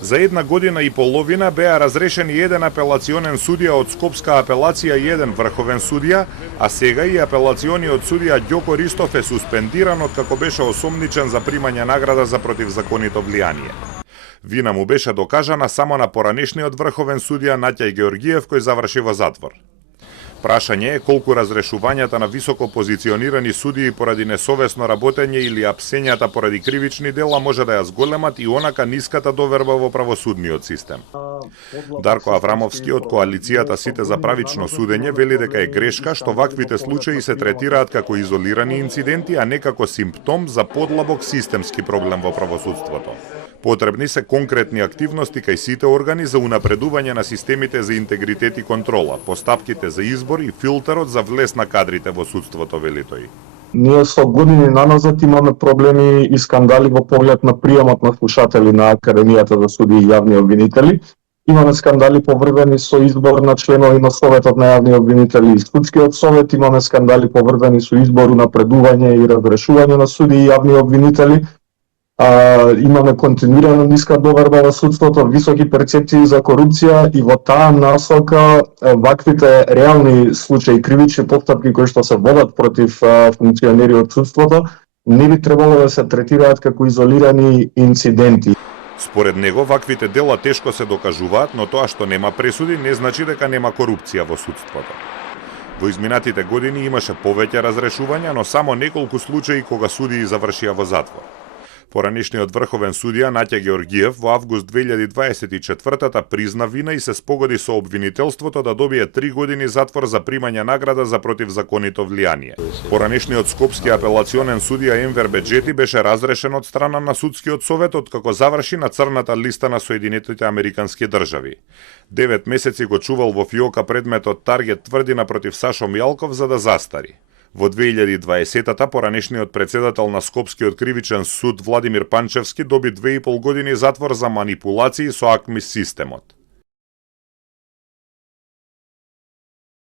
За 1,5 година беа разрешени еден апелационен судија од Скопска апелација и еден врховен судија, а сега и апелациониот судија Ѓоко Ристов е суспендиран откако беше осомничен за примање награда за противзаконито влијание. Вина му беше докажана само на поранешниот врховен судија Наќај Георгиев кој заврши во затвор. Прашање е колку разрешувањата на високо позиционирани судии поради несовесно работење или апсењата поради кривични дела може да ја зголемат и онака ниската доверба во правосудниот систем. Дарко Аврамовски од коалицијата Сите за правично судење вели дека е грешка што ваквите случаи се третираат како изолирани инциденти, а не како симптом за подлабок системски проблем во правосудството. Потребни се конкретни активности кај сите органи за унапредување на системите за интегритет и контрола, постапките за избор и филтерот за влез на кадрите во судството, вели тој. Ние со години наназад имаме проблеми и скандали во поглед на приемот на слушатели на Академијата за судии и јавни обвинители. Имаме скандали поврзани со избор на членови на Советот на јавни обвинители и Судскиот совет, имаме скандали поврзани со избор, напредување и разрешување на судии и јавни обвинители. Имаме континуирано ниска доверба во судството, високи перцепции за корупција и во таа насока ваквите реални случаи, кривични постапки кои што се водат против функционери од судството, не би требало да се третираат како изолирани инциденти. Според него, ваквите дела тешко се докажуваат, но тоа што нема пресуди не значи дека нема корупција во судството. Во изминатите години имаше повеќе разрешувања, но само неколку случаи кога судии завршија во затвор. Поранешниот врховен судија Наќа Георгиев во август 2024 призна вина и се спогоди со обвинителството да добие 3 години затвор за примање награда за противзаконито влијание. Поранешниот скопски апелационен судија Енвер Беџети беше разрешен од страна на Судскиот совет откако заврши на црната листа на Соединетите Американски држави. 9 месеци го чувал во фиока предметот Таргет тврдина против Сашо Мијалков за да застари. Во 2020-та поранешниот председател на Скопскиот кривичен суд Владимир Панчевски доби 2,5 години затвор за манипулации со АКМИС системот.